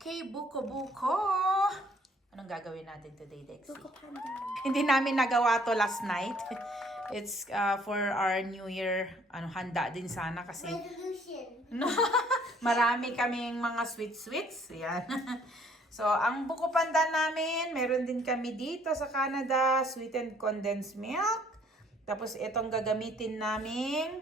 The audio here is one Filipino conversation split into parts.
Okay, buko-buko. Anong gagawin natin today, Dexy? Buko panda. Hindi namin nagawa to last night. It's for our New Year handa din sana kasi Resolution. marami kaming mga sweets. Yan. So, ang buko panda namin, meron din kami dito sa Canada, sweetened condensed milk. Tapos itong gagamitin namin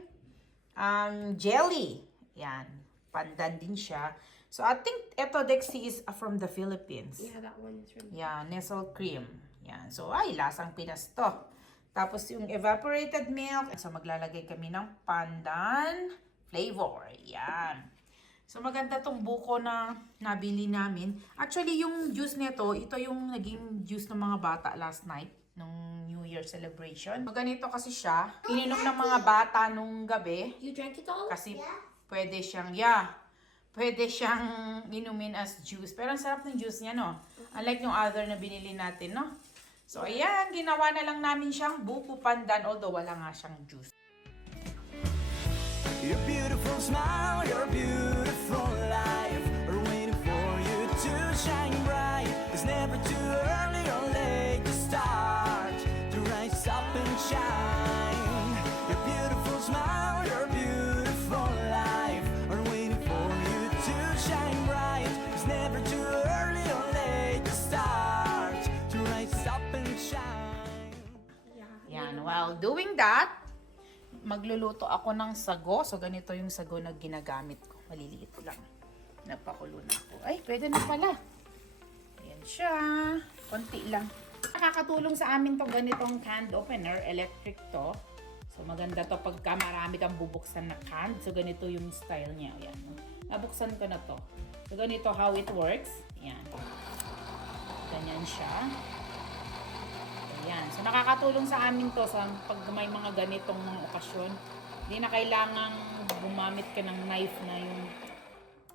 jelly. Yan. Pandan din siya. So, I think ito, Dexy, is from the Philippines. Yeah, that one is from. Yeah, Nestle cream. Yan. So, ay, lasang Pinas to. Tapos yung evaporated milk. So, maglalagay kami ng pandan flavor. Yan. So, maganda tong buko na nabili namin. Actually, yung juice nito, ito yung naging juice ng mga bata last night nung New Year celebration. So, ganito kasi siya. Ininom ng mga bata nung gabi. You drank it all? Kasi pwede siyang, pwede siyang inumin as juice. Pero ang sarap ng juice niya, no? Unlike yung other na binili natin, no? So, ayan, ginawa na lang namin siyang buko pandan, although wala nga siyang juice. Your beautiful smile, your beautiful life are waiting for you to shine bright. It's never too early or late to start, to rise up and shine. Your beautiful smile, your beautiful life are waiting for you to shine bright. It's never too early or late to start, to rise up and shine. Yan, while doing that, magluluto ako ng sago. So, ganito yung sago na ginagamit ko. Maliliit lang. Napakulo na ako. Ay, pwede na pala. Ayan siya. Konti lang. Nakakatulong sa amin to ganitong can opener. Electric to. So, maganda to pagka marami kang bubuksan na can. So, ganito yung style niya. Ayan. Nabuksan ko na to. So, ganito how it works. Ayan. Ganyan siya. Ayan. So, nakakatulong sa amin to sa pag may mga ganitong mga okasyon. Hindi na kailangang gumamit ka ng knife na yung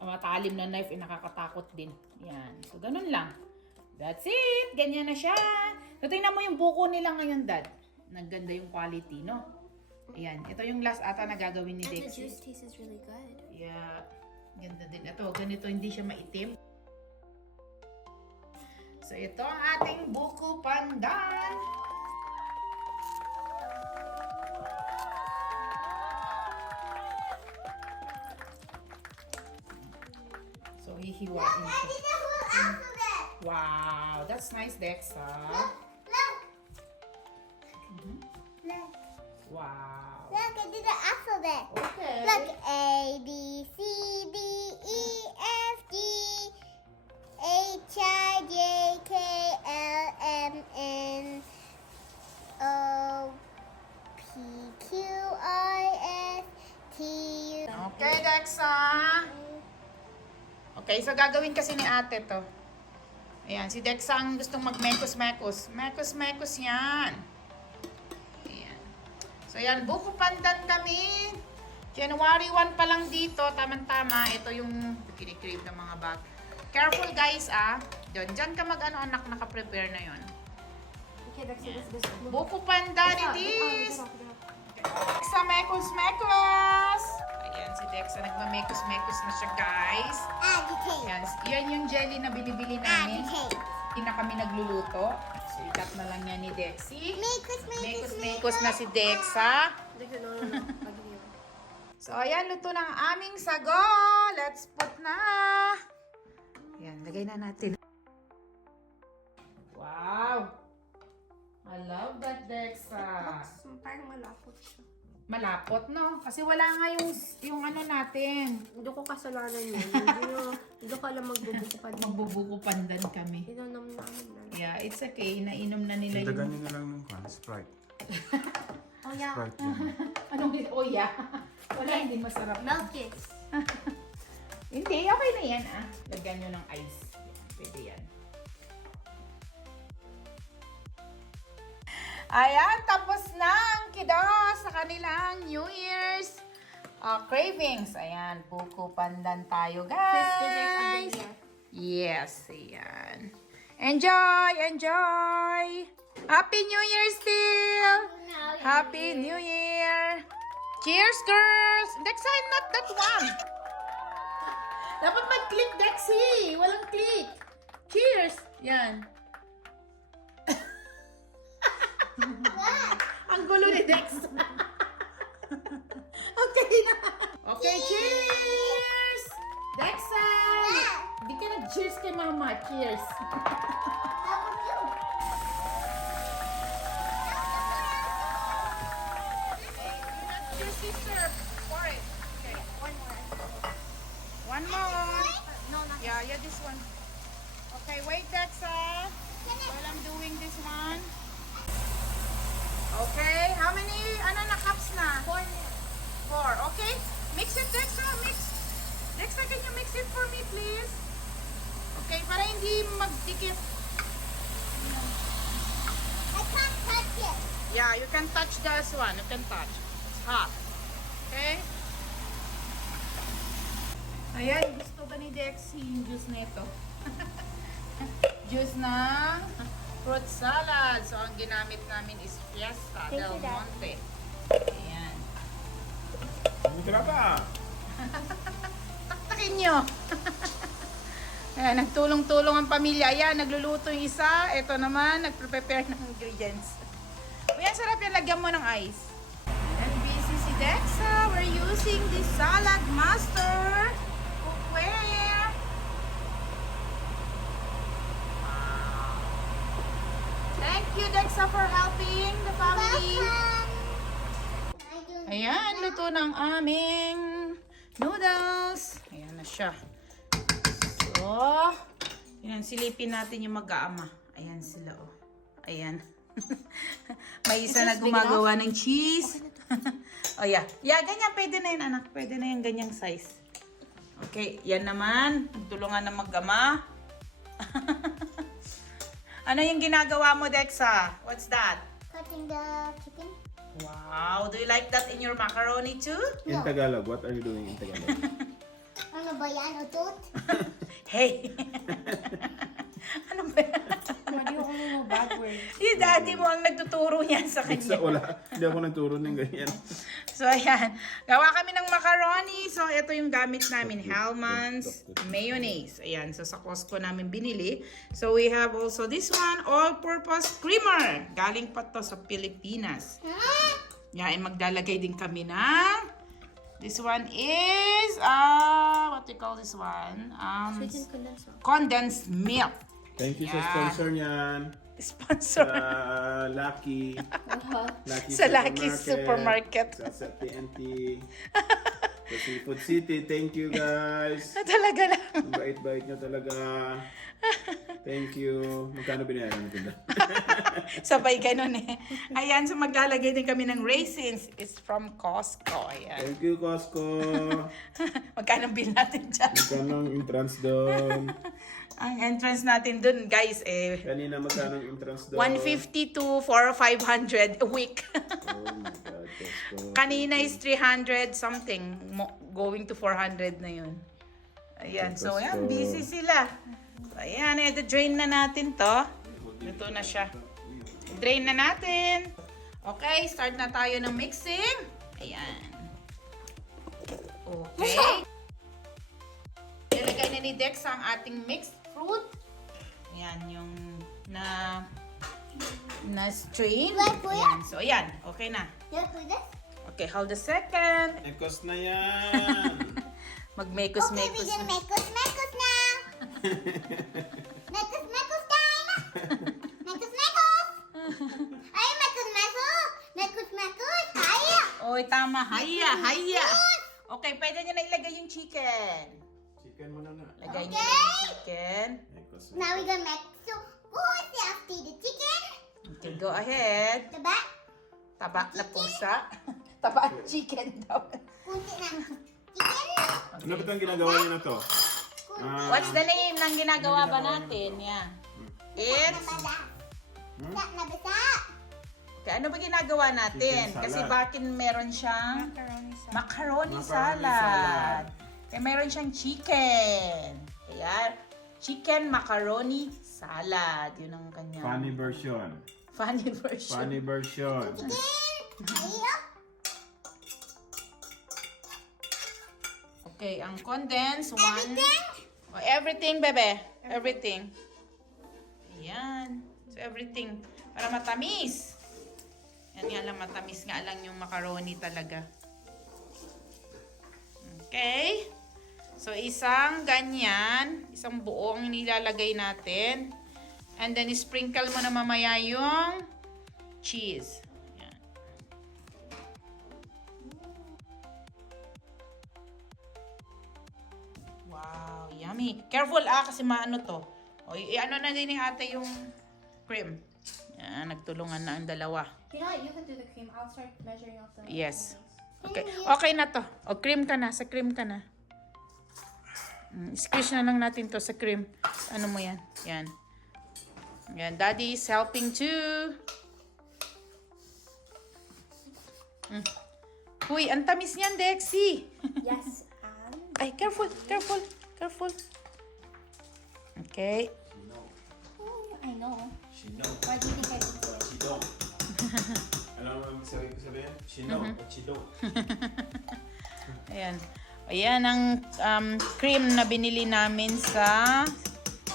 matalim na knife, nakakatakot din. Ayan. So, ganun lang. That's it. Ganyan na siya. So, tingnan mo yung buko nila ngayon, Dad. Naganda yung quality, no? Ayan. Ito yung last ata na gagawin ni And the Dexy. juice tastes really good. Yeah. Ganda din. Ito, ganito. Hindi siya maitim. So, ito ang ating buko pandan. So, hihiwain ko. Wow, that's nice, Dexa. Wow. Look, I did the alphabet. Okay. Look, A, B, C, D, E, F, G, H, I, J, K, L, M, N, O, P, Q, R, S, T, U. Okay, Dexa. Okay, so gagawin kasi ni ate to. Ayan, si Dexa ang gustong mag-mekos-mekos. Mekos-mekos yan. Ayan. So, yan, buko pandan kami. January 1 pa lang dito. Tama-tama. Ito yung kinikrave ng mga bag. Careful, guys, ah. Diyan ka mag-ano, anak, naka-prepare na yon. Okay, that's it. This Buko pandan, it is. Dexa, mekos-mekos. Ayan, si Dexa nagma-mekos-mekos na siya, guys. Agitate. Yan, yan yung jelly na binibili namin. Agitate. Hindi na kami nagluluto. So, ikat na lang yan ni Dexy. Mekos. Na si Dexa. no. So, ayan, luto ng aming sago. Let's put na. Ayan, lagay na natin. Wow! I love that, Dexa. Parang malapot siya. Malapot, no? Kasi wala nga yung ano natin. Hindi ko kasalanan yun. Hindi ko alam magbubuko pa. Magbubuko pandan kami. Inanam namin na. Yeah, it's okay. Nainom na nila Dagan yung... nyo na lang ng Sprite. Oh yeah. Sprite yun. Anong oh yeah. Wala, hindi masarap. Milk it. Hindi, okay na yan ah. Lagyan nyo ng ice. Yan, pwede yan. Ayan, tapos na ang kiddos sa kanilang New Year's cravings. Ayan, buko pandan tayo, guys. Yes, ayan. Enjoy, enjoy. Happy New Year still. Happy New Year. Cheers, girls. Next time, not that one. Dapat mag-clip, Dexy. Walang clip. Yan. Ang gulo ni Dex. Okay na. Okay, cheers! Dexa! Hindi ka nag-cheers kay Mama. Cheers. Cheers, sister. Pour it. Okay. One more. No, not Yeah, this one. Okay, wait, Dexa. While I'm doing this one. Okay, how many na cups na? 4. Okay. Mix it, Dexa. Mix. Dexa, can you mix it for me, please? Okay, para hindi magdikit. I can't touch it. Yeah, you can touch this one. You can touch. It's hot. Okay? Ayan, gusto ba ni Dexy yung juice nito? Juice ng fruit salad. So, ang ginamit namin is Fiesta Thank Del you, Dad. Monte. Ayan. Kenapa? Taktakin nyo. Ayan, nagtulong-tulong ang pamilya. Ayan, nagluluto yung isa. Ito naman, nagprepare ng ingredients. Ayan, sarap yan. Lagyan mo ng ice. And busy si Dexa. We're using the salad master cookware. Wow. Thank you, Dexa, for helping the family. Ayan, luto ng aming noodles. Ayan na siya. So, yan, silipin natin yung mag-aama. Ayan sila, oh. Ayan. May isa na gumagawa ng cheese. Oh, yeah. Yeah, ganyan. Pwede na yun, anak. Pwede na yung ganyang size. Okay, yan naman. Tulungan ng mag-ama. Ano yung ginagawa mo, Dexa? What's that? Cutting the chicken. Wow. Do you like that in your macaroni too? In Tagalog, what are you doing in Tagalog? Ano ba yan? Utot? Hey! Ano ba yan? Hindi ako mo bad word. Yung daddy mo ang nagtuturo niyan sa Sa kanya. wala. Hindi ako nagturo ng ganyan. So, ayan. Gawa kami ng macaroni. So, ito yung gamit namin. Hellmann's mayonnaise. Ayan. So, sa Costco namin binili. So, we have also this one, all-purpose creamer. Galing pa to sa Pilipinas. Yan, maglalagay din kami ng this one is, what do you call this one? Sweetened condensed milk. Condensed milk. Thank you sa Yeah. sponsor niyan. Sponsor. Lucky. Lucky Sa Lucky Supermarket. Sa TNT. Sa Seafood City. Thank you, guys. Talaga lang. Ang bait-bait nyo talaga. Thank you. Magkano binayaran natin na? Sabay ganun eh. Ayan, so maglalagay din kami ng raisins. It's from Costco. Ayan. Thank you, Costco. Magkano bill natin dyan? Magkano ang entrance doon? Ang entrance natin dun, guys, eh, Kanina magkano ang entrance doon? 150 to 400 500 a week. Oh my God, Costco. Kanina is 300 something. Going to 400 na yun. Ayan, so ayan, busy sila. So, ayan, drain na natin to. Luto na siya. Drain na natin. Okay, start na tayo ng mixing. Ayan. Okay. Ilagay na ni Dex ang ating mixed fruit. Ayan, yung na strain. Wait, kuya? Ayan, so ayan, okay na. You do this? Okay, hold a second. Ekos na yan. Okay, Magmekos-mekos. we're gonna mekos now. Mekos time. Mekos. Ay, mekos. Haya. Oy, tama. Haya. Okay, pwede nyo na ilagay yung chicken. Chicken mo na na. Lagay nyo na yung chicken. Ekos na. Now we're gonna make so who's after the chicken? Okay, go ahead. Diba? Taba na pusa. Taba ang chicken daw. Kunti na. Chicken. Ano ba itong ginagawa niyo na to? What's the name ng ginagawa ba natin? Yeah. It's... Nabasa. Nabasa. Okay, ano ba ginagawa natin? Chicken salad. Kasi bakit meron siyang macaroni Macaroni salad. Kaya meron siyang chicken. Kaya chicken macaroni salad. Yun ang kanyang Funny version. funny version. Funny version. Haya. Okay, ang condensed one. Everything? Oh, everything, bebe. Everything. Ayan. So, everything. Para matamis. Yan nga lang, matamis nga lang yung macaroni talaga. Okay. So, isang ganyan. Isang buong nilalagay natin. And then, sprinkle mo na mamaya yung cheese. Yan. Wow, yummy. Careful kasi maano to. O, ano na din ni ate yung cream. Yan, nagtulungan na ang dalawa. You know what? You can do the cream. I'll start measuring out the Yes. mayonnaise. Okay, okay na to. O, cream ka na. Sa cream ka na. Squish na lang natin to sa cream. Ano mo yan? Yan. Yan, Daddy is helping too. Uy, ang tamis niyan, Dexy. Yes, and Ay, careful, careful, careful. Okay. I know. She know. Why do you think I did it? She don't. Alam mo ang sabihin? She know, but she don't. Ayan. Ayan ang cream na binili namin sa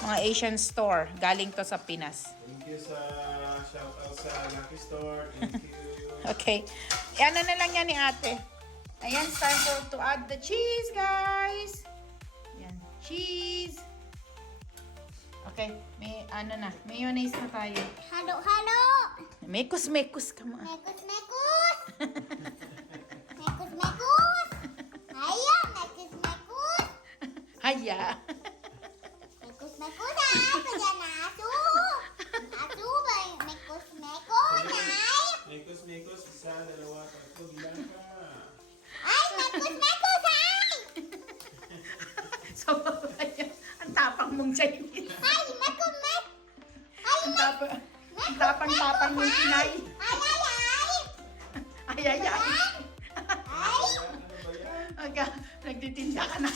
mga Asian store. Galing to sa Pinas. Thank you sa shout out sa Lucky Store. Thank you. Okay. Ano na lang yan ni ate. Ayan, it's time to add the cheese, guys. Ayan, cheese. Okay, may ano na, mayonnaise na tayo. Halo, halo. Mekos ka mo. Mekus, mekus. Mekus, mekus. Ayo, mekus, mekus. Haya. Mekus, mekus. Ay, kaya na aso. Aso ba? Mekus, mekus. Ay. Mekos, isa, dalawa, tatlo, bilang ka. Ay, mekus, mekus. Ay. So, ayan, ang tapang mong Chinese. Ay, mekus, mekus. Ay, Ang tapang mong Pinay. ay, ay, ay. Ay, ay, ay. Ay. Ano ba yan? Aga, nagtitinda ka na.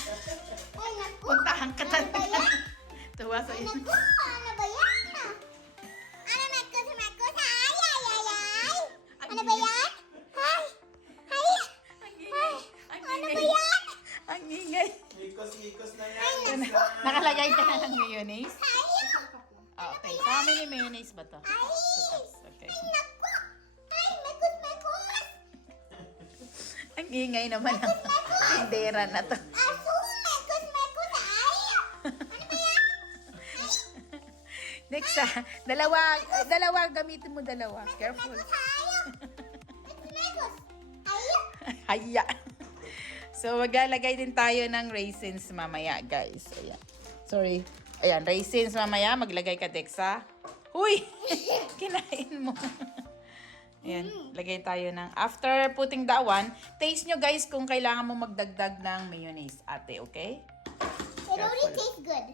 Ay, naku. Puntahan ka Ano ba talaga. yan? Tuwa sa Ay, naku. Ano ba yan? Ano, mekus, mekus. Ay, ay, ay, ay. Ano ba yan? Ay. Ay. Ano ba yan? Ang ingay. Mekos na yan. Nakalagay ka na ng mayonnaise? Ay. Okay. So, how many mayonnaise ba to? Ay. Okay. Ay, naku. Ay, mekus, mekus. Ang ingay naman ng tindera na to. Aso, mekus, mekus. Ay. Ano ba yan? Next dalawa gamitin mo dalawa. Careful. Ay. Mekus, mekus. Ay. Haya. So, maglalagay din tayo ng raisins mamaya, guys. Ayan. Sorry. Ayan, raisins mamaya. Maglagay ka, Dexa. Huy! Kinain mo. Ayan, lagay tayo ng... After putting that one, taste nyo, guys, kung kailangan mo magdagdag ng mayonnaise, ate, okay? It already tastes good.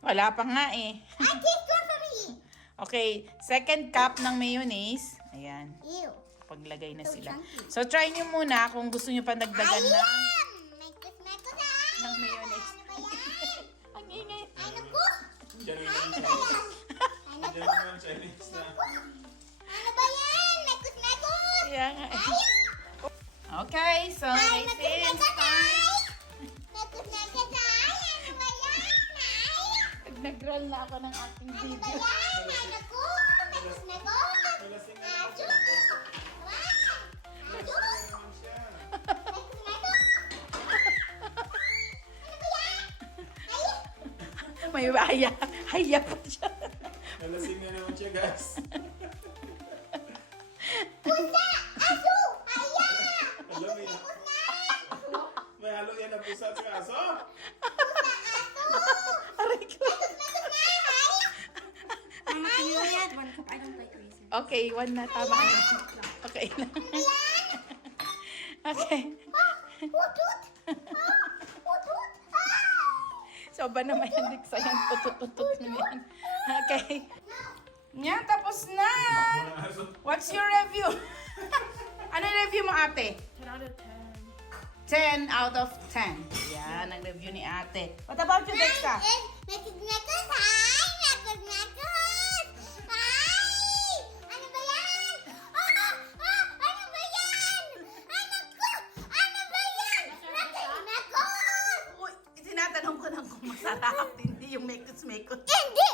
Wala pa nga eh. I taste one for me. Okay, second cup ng mayonnaise. Ayan, Ew. paglagay na So sila. chunky. So, try nyo muna kung gusto nyo pa dagdagan ng... Ayan! Mekus, mekus. Ay. Ng mayonnaise. Ano ba yan? Ang ingay. Ay, naku. Diyan Ay, naman ano ba Chinese. yan? Ay, naku. Diyan naman Chinese na. Ano ba yan? Mekus, mekus. Kaya nga eh. Ay. Okay, so Ay, mekus, raisins. mekus. Ay. Mekus, mekus. Ay, ano ba yan? Ay. Nag-roll na ako ng ating Ano ba video. yan? Ay, naku. Mekus, mekus. Malasing na Aso. naman siya. Wow. Aso. Malasing na naman siya. Mekus, mekus. Ano ba yan? Ay. May haya pa siya. Malasing na naman siya, guys. Pusa! Aso! Aya! Alam mo yan. May halo yan na pusa at saka aso. Aray ko. Can you only add 1 cup? I don't like raisins. Okay, one na. Tama na. Okay lang. Okay. Putut! Putut! So, ba naman yan, Diksa? Yan, putut-putut mo yan. Okay. Yan, tapos na. What's your review? Ano yung review mo, ate? 10 out of 10 10. out of 10. Yan, ang review ni ate. What about you, Dexta? Mekus, mekus! Ay! Mekus, mekus! Ay! Ano ba yan? Ano ba yan? Ay, naku! Ano ba yan? Mekus, mekus! Uy, tinatanong ko lang kung masarap. Hindi yung mekos-mekos. Hindi!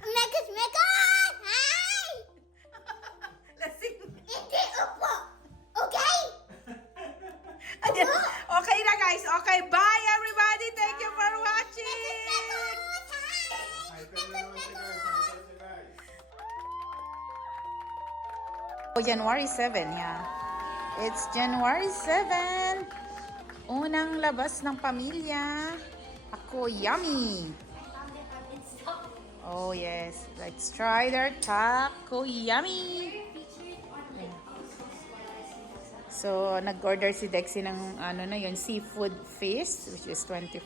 Mekus, mekus! January 7, yeah. It's January 7. Unang labas ng pamilya. Ako, yummy. Oh, yes. Let's try their taco, yummy. So, nag-order si Dexy ng ano na yun, seafood fish, which is 28.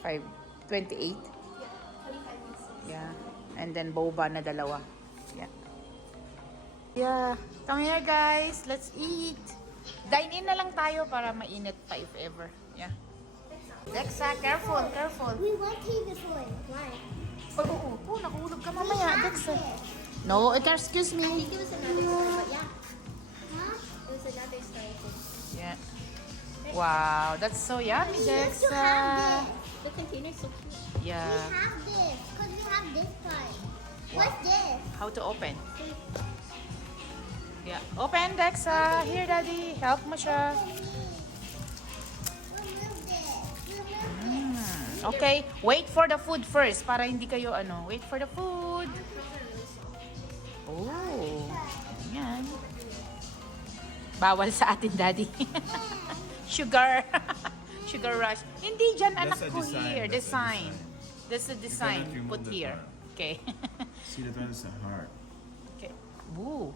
Yeah. And then boba na dalawa. Yeah. Yeah. Come here, guys. Let's eat. Dine in na lang tayo para mainit pa if ever. Yeah. Dexa, careful, careful. We went here before. Why? Oh, nakahulog ka mamaya, Dexa. No, excuse I me. think it was another story, but yeah. Huh? It was another story. Yeah. Wow, that's so yummy, We used to Dexa. have The container's so cute. this. Yeah. We have this. Because we have this part. What's this? How to open? Yeah. Open, Dexa. Here, Daddy. Help mo siya. Remove this. Remove this. Okay, wait for the food first para hindi kayo ano. Wait for the food. Oh. Yan. Bawal sa atin, Daddy. Sugar. Sugar rush. Hindi dyan, anak That's a ko design. here. That's a Design. That's a design. cannot remove Put the here. part. Okay. See, that one is a heart. Okay. Woo.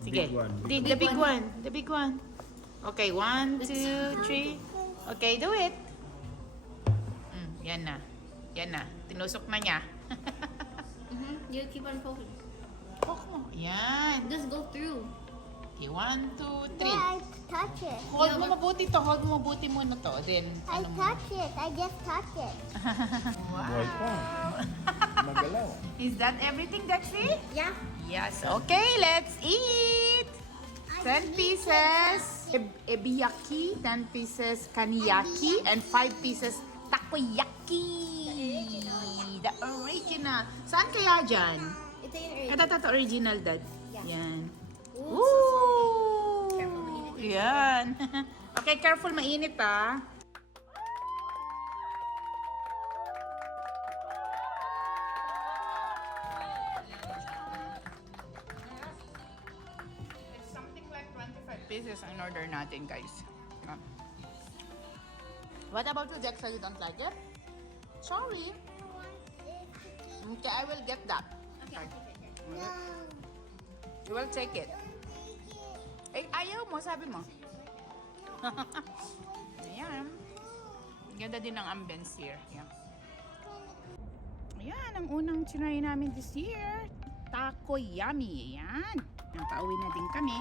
Sige. Big one. The big one. The big one. Okay, 1, 2, 3. Okay, do it. Yan na. Yan na. Tinusok na niya. You keep on poking. Oh, yan. Just go through. Okay, 1, 2, 3. Then I touch it. Hold mo mabuti to. Hold mo mabuti muna to. Then, I ano mo. touch it. I just touch it. Boy pa. Magalaw. Is that everything, Dexy? Yeah. Yes. Okay, let's eat. 10 pieces ebiyaki, 10 pieces kaniyaki, and 5 pieces takoyaki. The original. Saan kaya dyan? Ito yung Ito, original, Dad. Yeah. Yan. Ooh. Ooh! Yan. Okay, careful, mainit ah. It's something like 25 pieces in order natin, guys. Yeah. What about you, Dexa? You don't like it? Sorry. Okay, I will get that. Okay. No. You will take it. Eh, ayaw mo, sabi mo. Ayan. Ganda din ng ambience here. Yeah. Ayan, ang unang trinay namin this year. Taco yummy. Ayan. Pauwi na din kami.